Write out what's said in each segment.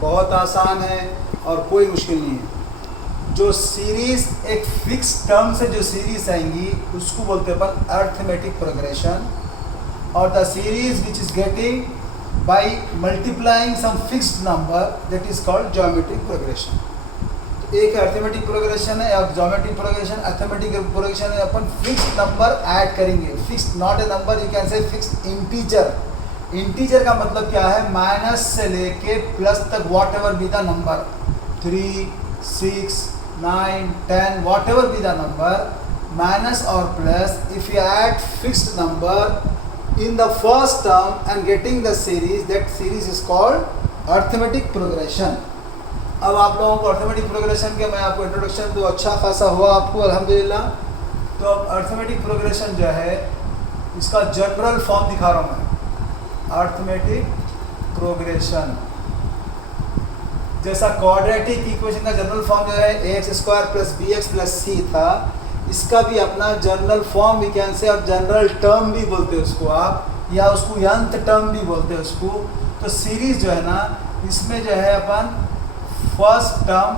बहुत आसान है और कोई मुश्किल नहीं है। जो सीरीज एक फिक्स टर्म से जो सीरीज आएंगी उसको बोलते हैं अपन अर्थमेटिक प्रोग्रेशन, और the series which is getting by multiplying some fixed number that is called geometric progression. तो एक अर्थमेटिक प्रोग्रेशन है और ज्योमेट्रिक प्रोग्रेशन। अर्थमेटिक प्रोग्रेशन है अपन फिक्स्ड नंबर ऐड करेंगे, fixed not a number, you can say fixed integer. Integer का मतलब क्या है, माइनस से लेके प्लस तक whatever be the number, 3, 6, 9, 10 whatever be the number, minus और plus, if you add fixed number in the first term and getting the series, that series is called arithmetic progression। अब आप लोगों को arithmetic progression के मैं आपको introduction तो अच्छा खासा हुआ आपको अल्हम्दुलिल्लाह। तो अब अर्थमेटिक प्रोग्रेशन जो है इसका जनरल फॉर्म दिखा रहा हूँ मैं। अर्थमेटिक प्रोग्रेशन जैसा क्वाड्रेटिक इक्वेशन का जनरल फॉर्म जो है ax² + bx + c था, इसका भी अपना जनरल फॉर्म भी कैन से, और जनरल टर्म भी बोलते हैं उसको आप, या उसको यंथ टर्म भी बोलते हैं उसको। तो सीरीज जो है ना, इसमें जो है अपन फर्स्ट टर्म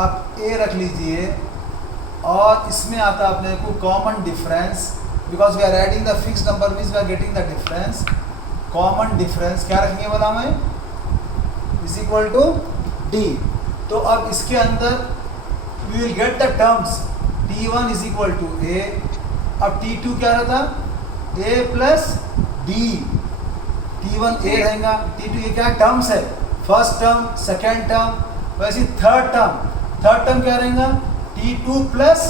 आप ए रख लीजिए, और इसमें आता है अपने को common difference, because we are adding the fix number means we are getting the difference. Common difference क्या रखेंगे बोला मैं, इज इक्वल टू डी। तो अब इसके अंदर we will get the terms t1 is equal to a, अब t2 क्या रहता, a plus b, t1 a रहेगा, t2 ये क्या टर्म्स है, फर्स्ट टर्म, सेकेंड टर्म, वैसे थर्ड टर्म क्या रहेगा, t2 plus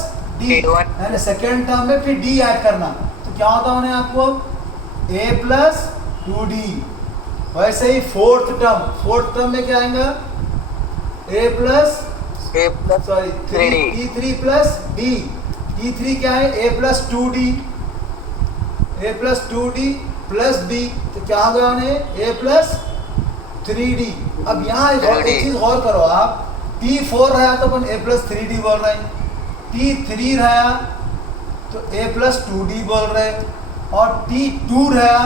d, यानी सेकेंड टर्म में फिर d ऐड करना, तो क्या होता है आपको a plus 2d। वैसे ही फोर्थ टर्म में क्या आएगा, a plus t3 plus d, t3 क्या है, a plus 2d plus d, तो क्या हो गया उन्हें a plus 3d। अब यहाँ एक चीज गौर करो आप, t4 रहा तो अपन a plus 3d बोल रहे हैं, t3 रहा तो a plus 2d बोल रहे हैं, और t2 रहा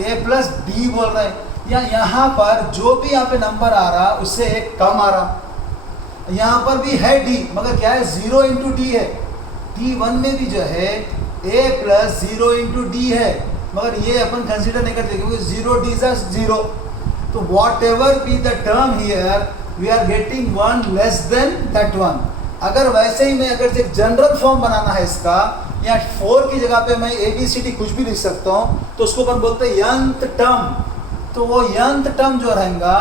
a plus d बोल रहे हैं। या यहाँ पर जो भी यहाँ पे नंबर आ रहा उससे एक कम आ रहा, यहाँ पर भी है d, मगर क्या है 0 इंटू डी है। t1 में भी जो है a plus 0 इंटू डी है, मगर ये अपन कंसिडर नहीं करते क्योंकि 0 d is 0। तो whatever be the term here we are getting 1 less than that 1। अगर वैसे ही मैं अगर एक जनरल फॉर्म बनाना है इसका, या 4 की जगह पे मैं ABCD कुछ भी लिख सकता हूँ, तो उसको अपन बोलते हैं यंथ टर्म। तो वो यंथ टर्म जो रहेगा,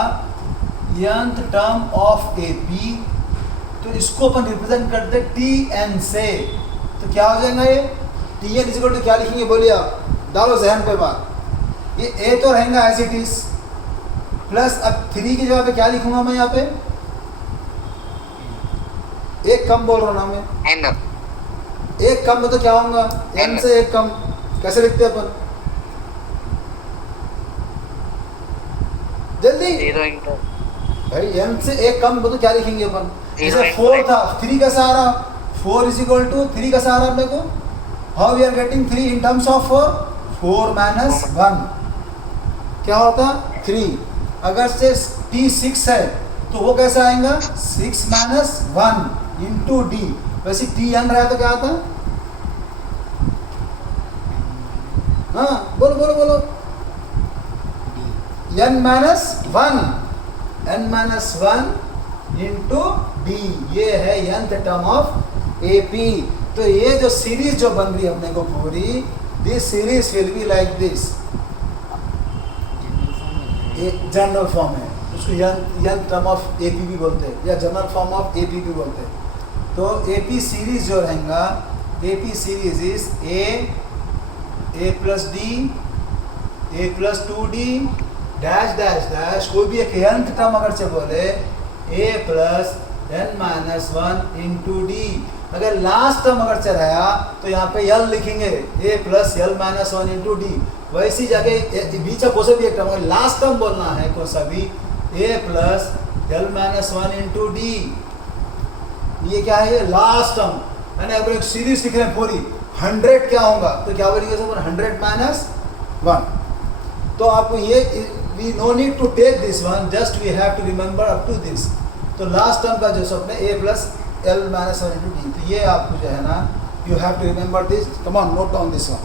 यंथ टर्म ऑफ AP, तो इसको अपन रिप्रेजेंट करते हैं TN से। तो क्या हो जाएगा ये TN इज इक्वल टू क्या लिखेंगे बोलिए आप, डालो जहन पे बात, ये A तो रहेगा एज इट इज, प्लस अब 3 की जगह पे क्या लिखूंगा मैं यहाँ पे, एक कम बोल रहा हूँ ना मैं, N, एक कम में तो क्या होगा, N से एक कम कैसे लिखते हैं अपन, जल्दी 0 इंटू भाई, n से एक कम तो क्या लिखेंगे अपन, जैसे 4 0 था, 3 का सहारा, 4 इज इक्वल टू 3 का सहारा अपने को, how we are getting 3 in terms of 4 minus 1 क्या होता 3। अगर से t6 है तो वो कैसे आएगा, 6 माइनस 1 इंटू डी। वैसे tn रहा तो क्या आता, हाँ बोलो n माइनस 1 इंटू डी, ये है यंथ टर्म ऑफ AP। तो ये जो सीरीज जो बन रही है अपने को पूरी, this series will be like this, एक जनरल फॉर्म है, उसको यंथ टर्म ऑफ AP भी बोलते हैं, या जनरल फॉर्म ऑफ AP भी बोलते हैं। तो AP सीरीज जो रहेगा, AP series is a plus d, a plus 2d dash dash dash, कोई भी एक यंथ टर्म अगर से बोले a plus n minus 1 into D. अगर लास्ट टर्म अगर से रहा तो यहाँ पे l लिखेंगे, a plus l minus 1 into D. वैसी जगह बीच में कोई भी एक टर्म अगर लास्ट टर्म बोलना है कोई सा भी, a plus l minus 1 into D, ये क्या है, ये लास्ट टर्म। यानी अगर एक सीरीज लिख रहे हैं पूरी 100 क्या होगा, तो क्या बोलेंगे 100 minus 1। तो आपको ये we no need to take this one, just we have to remember up to this. तो लास्ट टर्म का जो अपने a plus L minus one into D, तो ये आपको जो है ना you have to remember this. Come on, note down this one.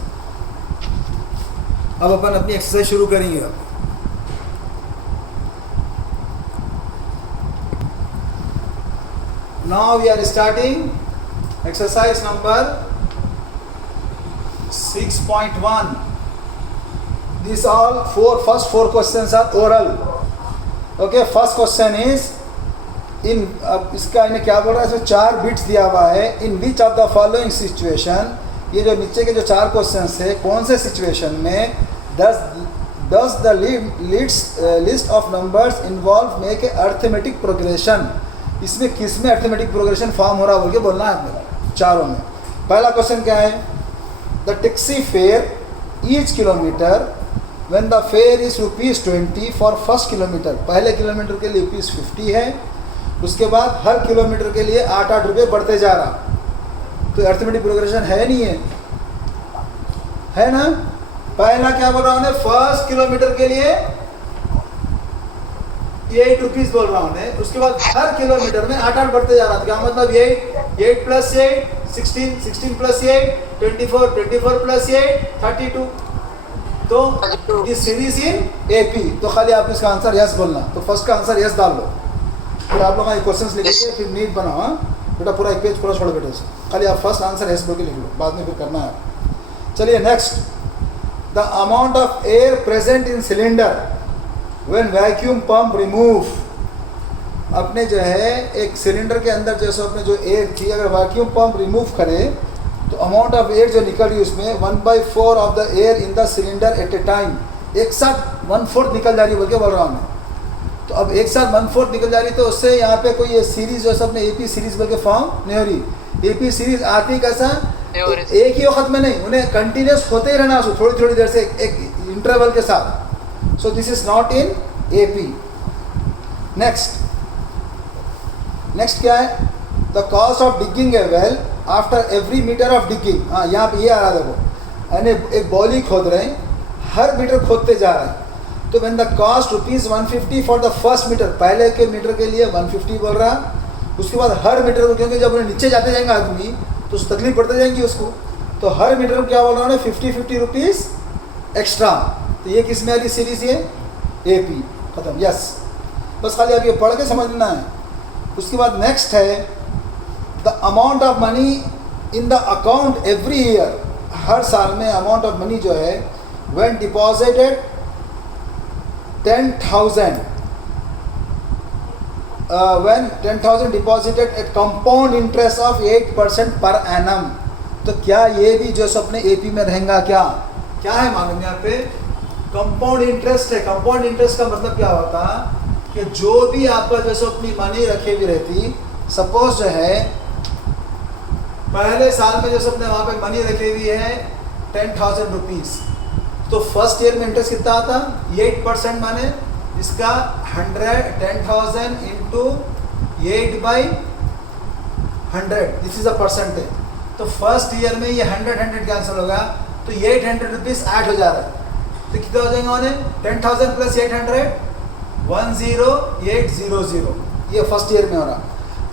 अब अपन अपनी एक्सरसाइज शुरू करेंगे। अब now we are starting exercise number 6.1. These all first four questions are oral. Okay, first question is in इसका इन्हें क्या बोल रहा है, इसमें 4 बिट्स दिया हुआ है। In which of the following situation, ये जो नीचे के जो 4 क्वेश्चंस है, कौन से सिचुएशन में does the list of numbers involve make a arithmetic progression, इसमें किस में अर्थमेटिक प्रोग्रेशन फॉर्म हो रहा है बोल के बोलना है आपको चारों में। पहला क्वेश्चन क्या है, the taxi fare each kilometre when the fair is ₹20 for first kilometre, पहले किलोमीटर के लिए ₹50 है, उसके बाद हर किलोमीटर के लिए 8 रुपये बढ़ते जा रहा। तो अर्थमेटिक प्रोग्रेशन है नहीं है ना। पहला क्या बोल रहा हूँ, फर्स्ट किलोमीटर के लिए ₹8 बोल रहा हूँ, उसके बाद हर किलोमीटर में 8 बढ़ते जा रहा था। क्या मतलब 8 प्लस 8 16, 16 प्लस 8 24, 24 प्लस 8 32। तो दिस सीरीज इन एपी। तो खाली आप इसका आंसर यस बोलना। तो फर्स्ट का आंसर यस डाल लो, फिर आप लोग क्वेश्चंस लिखेंगे, फिर नीट बनाओ। हाँ बेटा, पूरा एक पेज पूरा छोड़ो बेटा, खाली आप फर्स्ट आंसर यस बोल के लिख लो, बाद में फिर करना है। चलिए next, the amount of air present in cylinder when vacuum pump remove. अपने जो है एक सिलेंडर के अंदर जैसे अपने जो एयर थी, अगर वैक्यूम पंप रिमूव करे तो अमाउंट ऑफ एयर जो निकल रही है उसमें 1/4 of the air in the cylinder eight A time, एक साथ 1/4 निकल जा रही है बोल के बोल रहा हूँ मैं। तो अब एक साथ 1/4 निकल जा रही, तो उससे यहाँ पे कोई ये सीरीज जो अपने एपी सीरीज बोल के फॉर्म नहीं हो रही। एपी सीरीज आती कैसा, एक ही वक्त में नहीं, उन्हें कंटिन्यूस होते ही रहना, थोड़ी थोड़ी देर से एक इंटरवल के साथ। So this is not in AP. Next क्या है, the cost of digging a well after every meter of digging। हाँ, यहाँ पे ये आ रहा है देखो, यानी एक बॉली खोद रहे हैं, हर मीटर खोदते जा रहे हैं। तो when the cost ₹150 for the first meter, पहले के मीटर के लिए 150 बोल रहा, उसके बाद हर मीटर को, क्योंकि जब उन्हें नीचे जाते जाएंगे आदमी तो तकलीफ पड़ते जाएंगी उसको, तो हर मीटर को क्या बोल रहा है, 50 रुपीज़ एक्स्ट्रा। तो ये किस में वाली सीरीज है, एपी। खत्म, यस। बस खाली आप ये पढ़ के समझना है। उसके बाद नेक्स्ट है, the amount of money in the account every year, हर साल में अमाउंट ऑफ मनी जो है when deposited 10,000 when 10,000 deposited at compound interest of 8% per annum. तो क्या ये भी जो अपने एपी में रहेगा, क्या है मालूम यहाँ पे, कंपाउंड इंटरेस्ट है। कंपाउंड इंटरेस्ट का मतलब क्या होता है कि जो भी आपका जैसे अपनी मनी रखी हुई रहती, सपोज जो है पहले साल में जैसे अपने वहाँ पे मनी रखी हुई है 10,000 रुपीज़, तो फर्स्ट ईयर में इंटरेस्ट कितना आता, 8%, माने इसका 10,000 into 8/100, this is a percentage. तो फर्स्ट ईयर में ये 100 कैंसिल होगा, तो 800 रुपीज़ ऐड हो जा रहा है। तो कितना हो जाएगा उन्हें, 10,000 प्लस 800 10800, ये फर्स्ट ईयर में हो रहा।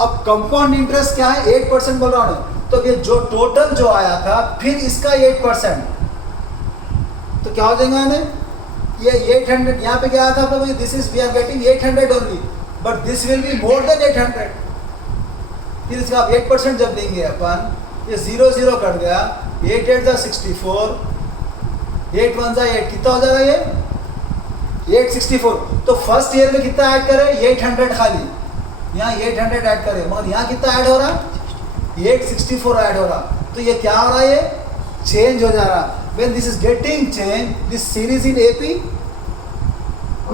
अब कंपाउंड इंटरेस्ट क्या है, 8% बोल रहा हूँ, तो ये जो टोटल जो आया था फिर इसका 8%, तो क्या हो जाएगा उन्हें, ये 800 यहाँ पे क्या आया था, तो this is we are getting 800 only, but this will be more than 800। फिर इसका आप 8% जब देंगे अपन, ये 0 कट गया, 8 8 जा 64, 8 1 जा 8, कितना हो जाएगा ये 864। तो फर्स्ट ईयर में कितना ऐड करें, 800 खाली, यहाँ 800 ऐड करें, मगर यहाँ कितना ऐड हो रहा, 864 ऐड हो रहा। तो ये क्या हो रहा है, ये चेंज हो जा रहा। When this is getting change, this series in AP?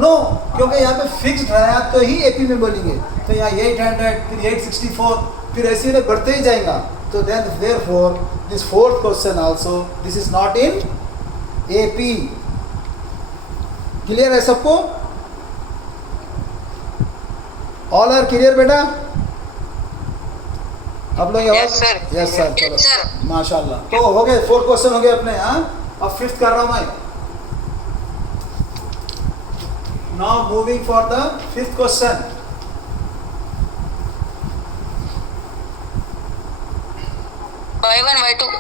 No, क्योंकि यहाँ पे फिक्स्ड रहा तो ही AP में बोलेंगे। तो यहाँ 800, फिर 864, फिर ऐसे ही बढ़ते ही जाएगा। तो then therefore this fourth question also, this is not in AP. Clear है सबको? ऑल आर क्लियर बेटा? आप लोग यस सर, चलो माशाल्लाह। तो हो गए 4 क्वेश्चन हो गए अपने। हाँ, अब 5th कर रहा हूँ मैं। Now moving for the fifth question. y1 y2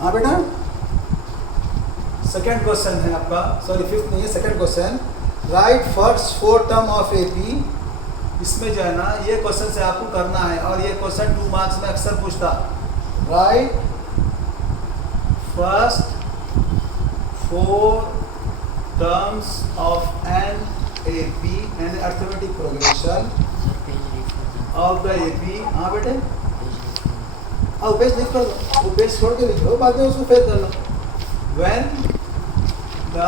हाँ बेटा, सेकेंड क्वेश्चन है आपका, सॉरी फिफ्थ नहीं है, second question. Right first 4 term of AP. इसमें जो है ना ये क्वेश्चन से आपको करना है और ये क्वेश्चन 2 मार्क्स में अक्सर पूछता. Right first 4 terms of an AP an arithmetic progression of the AP. हाँ बेटे, अब पेज लिख कर लो, वो पेज छोड़ के लिख लो, बाद में उसको फेर कर लो. When the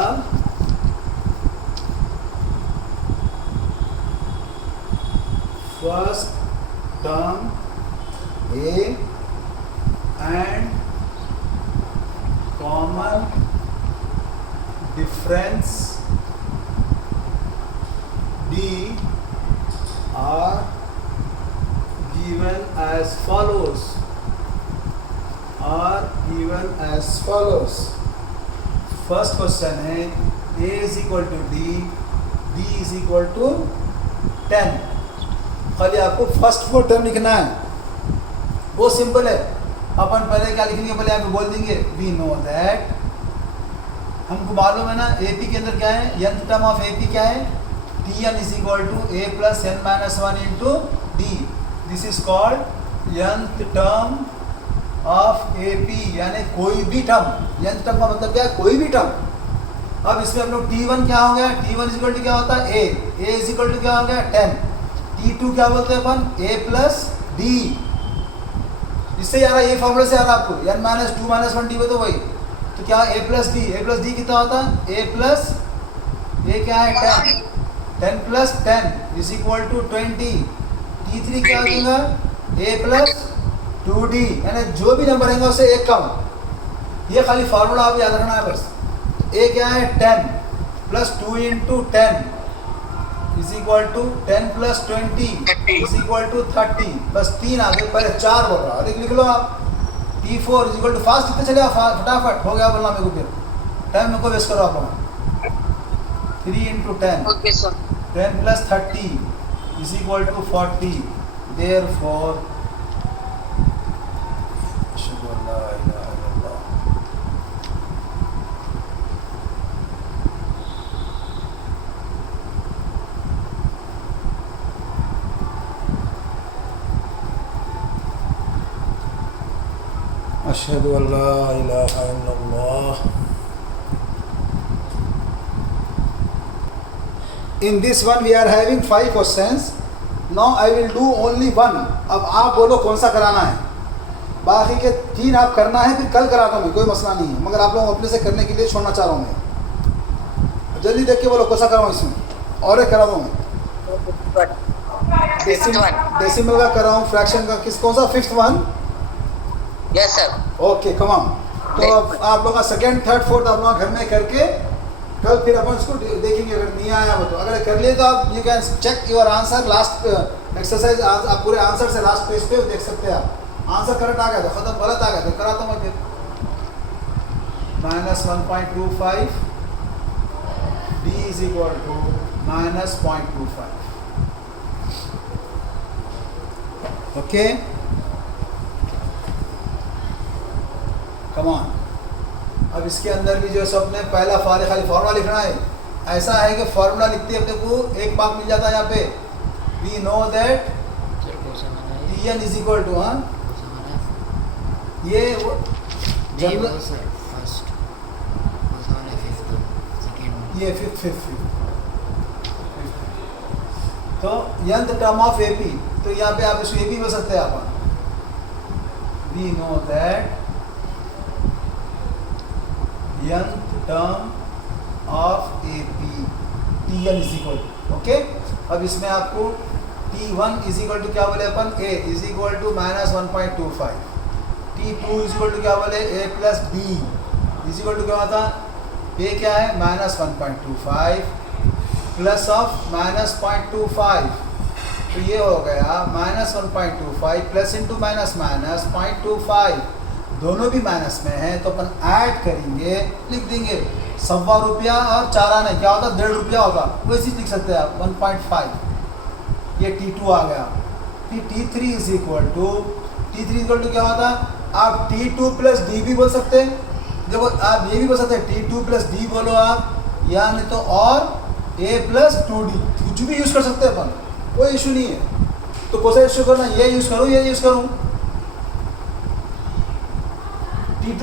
first term a and common difference d are given as follows. Are given as follows. First question है a is equal to d, b is equal to 10. खाली आपको फर्स्ट 4 टर्म लिखना है, वो simple है. अपन पहले क्या लिखेंगे, पहले आप बोल देंगे वी नो दैट. हमको मालूम है ना AP के अंदर क्या है, nth टर्म ऑफ AP क्या है, Tn is equal to a plus n minus 1 into d. This is called nth term of AP, यानी कोई भी टर्म. nth टर्म का मतलब क्या है, कोई भी टर्म. अब इसमें हम लोग T1 क्या हो गया, T1 इज इक्वल टू क्या होता है a इज इक्वल टू क्या हो गया 10. T2 क्या बोलते हैं अपन, a प्लस d. इससे यार ये फॉर्मूले से यार आपको n माइनस 2 माइनस 1 डी, तो वही. तो क्या a प्लस डी कितना होता है, a प्लस a क्या है 10, 10 plus 10 is equal to 20. T3 क्या देगा, a प्लस 2d, यानी जो भी नंबर रहेंगे उससे एक कम. ये खाली फार्मूला आप याद रखना है बस. a क्या है 10 plus 2 into 10 is equal to 10 plus 20 is equal to 30. बस 3 आ गए, पहले 4 बोल रहा है, लिख लो आप. T4 is equal to, fast कितने चले फटाफट हो गया बोलना मेरे को, फिर टाइम मेरे को वेस्ट करो आप लोग. 3 into 10 okay sir 10 plus 30 is equal to 40. Therefore, ashhadu an la ilaha illallah. Ashhadu an la ilaha illallah. In this one we are having 5 questions. Now I will do only one. अब आप बोलो कौन सा कराना है, बाकी के 3 आप करना है, फिर कल कराता हूँ मैं, कोई मसला नहीं है, मगर आप लोग अपने से करने के लिए छोड़ना चाह रहा हूँ मैं. जल्दी देख के बोलो कौन सा कराऊँ इसमें, और एक करा दूँ मैं. डेसिमल का कराऊँ, फ्रैक्शन का, कौन सा, 5th one. Yes sir. Okay come on. तो अब आप लोग का 2nd 3rd 4th आप लोग घर में करके कल फिर अपन इसको देखेंगे. अगर नहीं आया हो तो, अगर कर लिए तो आप you can check your answer last exercise. आप पूरे आंसर से लास्ट पेज पे देख सकते हैं. आप आंसर करेक्ट आ गया तो खत्म, गलत आ गया तो कराता हूँ मैं फिर. -1.25 d is equal to -0.25. Okay come on. अब इसके अंदर भी जो सब ने पहला खाली फार्मूला लिखना है. ऐसा है कि फार्मूला लिखते अपने को 1 मार्क मिल जाता है यहाँ पे. We know that Tn is equal to, हाँ ये ये फिफ्थ. तो nth टर्म ऑफ AP, तो यहाँ पे आप इसको AP बोल सकते हैं आप. We know that nth term of AP Tn is equal to. Okay, अब इसमें आपको T1 इज इक्वल टू क्या बोले अपन, a is equal to -1.25. T2 is equal to क्या बोले, a plus b is equal to क्या होता, a क्या है -1.25 प्लस ऑफ -0.25. तो ये हो गया -1.25 प्लस इंटू माइनस -0.25. दोनों भी माइनस में है तो अपन ऐड करेंगे, लिख देंगे ₹1.25 और 4 आने क्या होता? ₹1.5 होगा। वैसे लिख सकते हैं आप 1.5। ये T2 आ गया। फिर T3 इज इक्वल टू क्या होता? आप T2 प्लस डी भी बोल सकते हैं। देखो आप ये भी बोल सकते हैं T2 प्लस डी बोलो आप, या नहीं तो और A प्लस 2D, कुछ भी यूज़ कर सकते हैं अपन, कोई इशू नहीं है। तो कौन सा इशू करना? ये यूज़ करूँ, ये यूज़ करूँ? T2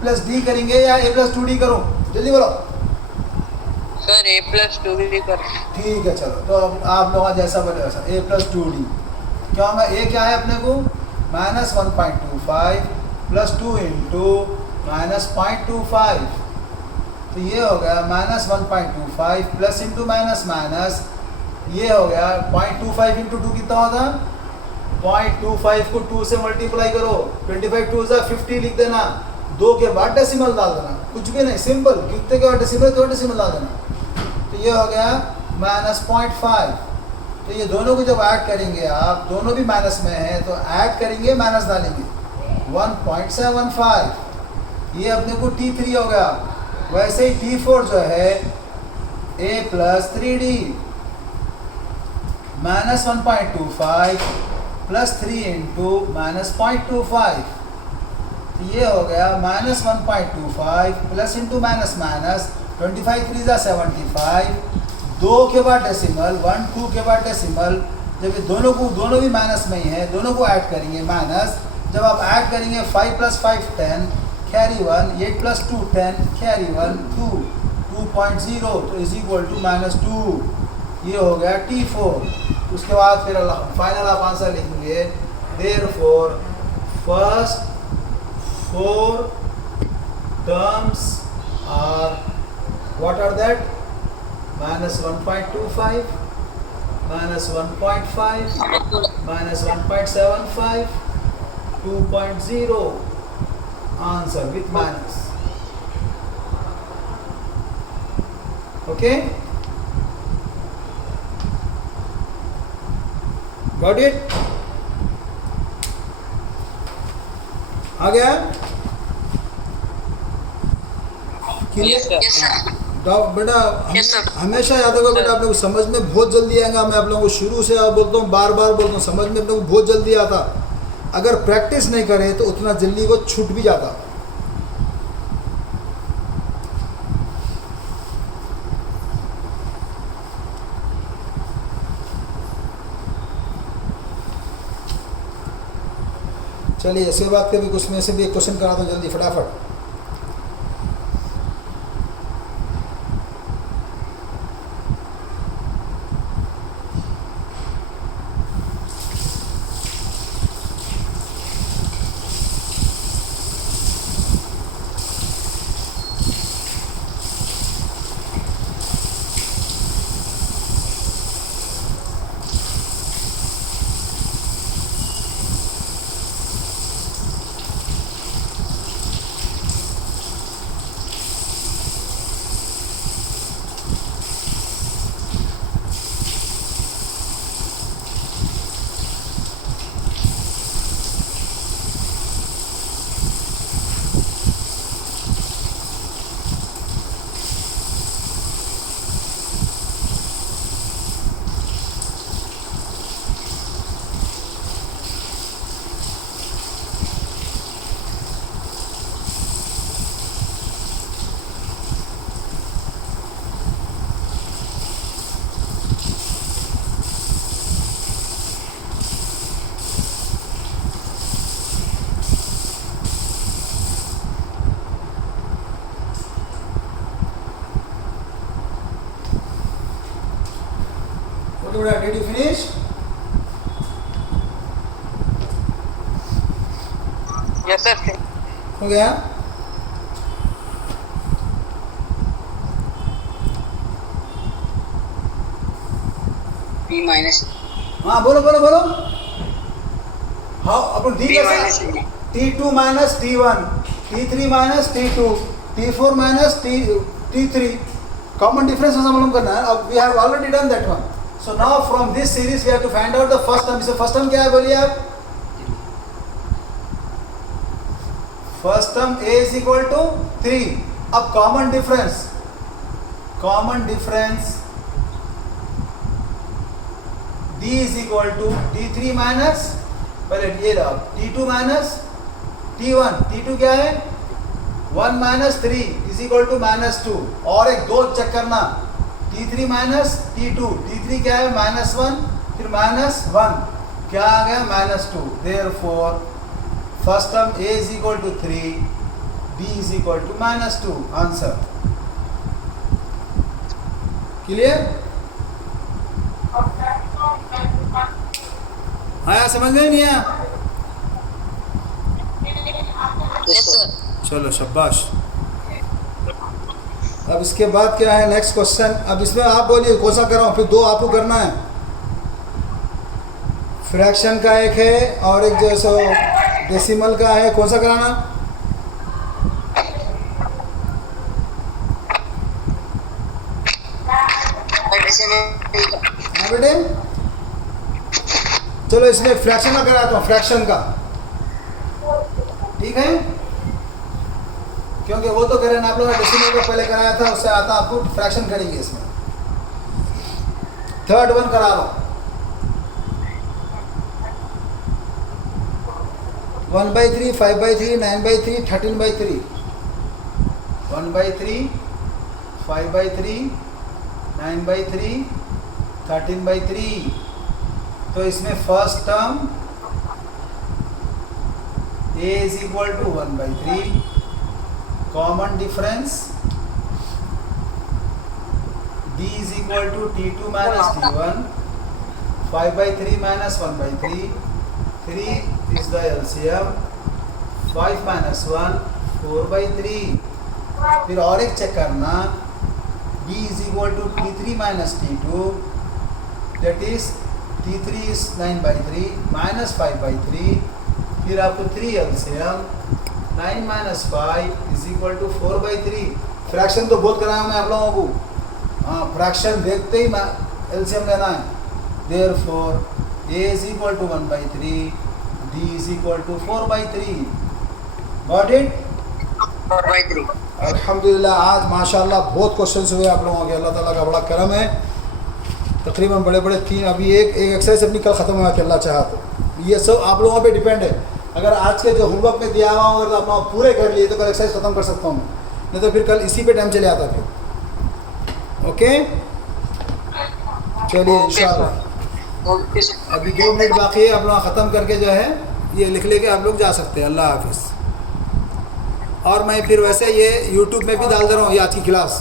प्लस डी करेंगे या A प्लस 2D करूँ? जल्दी बोलो। सर A प्लस 2D कर। ठीक है चलो, तो आप लोग जैसा बोले वैसा A प्लस 2D। क्या होगा? A क्या है अपने को? -1.25 प्लस 2 इंटू -0.25, तो ये हो गया -1.25 प्लस इंटू माइनस माइनस, ये हो गया 0.25 इंटू 2 कितना होता? 0.25 को 2 से मल्टीप्लाई करो, 25 2 से 50 लिख देना, 2 के बाद डेसिमल डाल देना, कुछ भी नहीं, सिंपल, कितने के बाद डेसिमल तो डेसिमल डाल देना। तो ये हो गया -0.5। तो ये दोनों को जब ऐड करेंगे आप, दोनों भी माइनस में है तो ऐड करेंगे माइनस डालेंगे, 1.75। ये अपने को T3 हो गया। वैसे ही T4 जो है A plus 3D -1.25 plus 3 into -0.25, तो ये हो गया -1.25 प्लस इंटू माइनस माइनस, 25 3 जा 75, 2 के बाद डेसिमल, 1 2 के बाद डेसिमल। जब ये दोनों भी माइनस में ही है, दोनों को ऐड करेंगे माइनस। जब आप ऐड करेंगे 5 प्लस 5 10 कैरी 1, 8 प्लस 2 10 कैरी 1 2, 2.0 तो इज इक्वल टू -2। ये हो गया T4। उसके बाद फिर फाइनल आप आंसर लिखेंगे, therefore first 4 terms are what are that? -1.25 -1.5 -1.75 2.0, answer with minus. Okay, got it? आ गया? Yes sir. बेटा Yes, sir. हमेशा याद रखो बेटा, आप लोग को समझ में बहुत जल्दी आएगा। मैं आप लोगों को शुरू से बोलता हूँ, बार बार बोलता हूँ, समझ में आप लोगों को बहुत जल्दी आता। अगर प्रैक्टिस नहीं करें तो उतना जल्दी वो छूट भी जाता। चलिए इसके बाद के भी कुछ में से भी एक क्वेश्चन करा दो जल्दी फटाफट। Did you finish? Yes sir. हो गया? P minus. हाँ बोलो बोलो बोलो। हाँ अपन डी P कैसा? minus. T2 minus T1, T3 minus T2, T4 minus T3। Common difference हमें मालूम करना है। अब we have already done that one. So now from this series we have to find out the first term. So first term क्या है बोलिए आप? First term A is equal to 3। अब common difference d is equal to t3 minus, पहले ये रहा t2 minus t1, t2 क्या है 1 माइनस 3 इज इक्वल टू -2, और एक 2 चेक करना t3 माइनस t2, t3 क्या है -1 फिर -1 क्या आ गया -2, therefore first term a is equal to 3, b is equal to -2, answer clear. आया समझ में नहीं आया? Yes sir. चलो शाबाश। अब इसके बाद क्या है नेक्स्ट क्वेश्चन। अब इसमें आप बोलिए कौन सा कराऊं, फिर 2 आपको करना है। फ्रैक्शन का एक है और एक जो है सो डेसिमल का है, कौन सा कराना? हाँ बेटे, चलो इसमें फ्रैक्शन का कराता हूँ, फ्रैक्शन का, ठीक है, क्योंकि वो तो करें ना आप लोगों ने डेसिमल का पहले कराया था, उससे आता आपको फ्रैक्शन करेंगे। इसमें थर्ड वन करा रहा हूँ। 1/3, 5/3, 9/3, 13/3, 1/3, 5/3, 9/3, 13/3। तो इसमें first term a is equal to 1/3, common difference d is equal to t2 minus t1, 5/3 minus 1/3, 3 is the LCM, 5 minus 1, 4/3। फिर और एक चेक करना, b is equal to t3 minus t2, that is t3 is 9/3 minus 5/3, फिर आपको 3 LCM, 9 minus 5 is equal to 4/3। Fraction तो बहुत कराया मैं आप लोगों को, हाँ फ्रैक्शन देखते ही LCM लेना है। Therefore a is equal to 1/3, d is equal to 4/3। Got it? 4/3। अल्हम्दुलिल्लाह आज माशाल्लाह बहुत क्वेश्चंस हुए आप लोगों के, अल्लाह ताला का बड़ा करम है। तकरीबन बड़े बड़े 3, अभी एक एक्सरसाइज अपनी कल ख़त्म हुआ कि अल्लाह चाहा तो। ये सब आप लोगों पे डिपेंड है। अगर आज के जो होमवर्क में दिया हुआ हो अगर आप लोग पूरे कर लिए तो कल एक्सरसाइज ख़त्म कर सकता हूँ मैं, नहीं तो फिर कल इसी पे टाइम चले आता फिर। ओके चलिए इंशाल्लाह। Okay sir. अभी 2 मिनट बाकी है, आप लोग ख़त्म करके जो है ये लिख लेके आप लोग जा सकते हैं। अल्लाह हाफिज़। और मैं फिर वैसे ये यूट्यूब में भी डाल दे रहा हूँ ये आज की क्लास।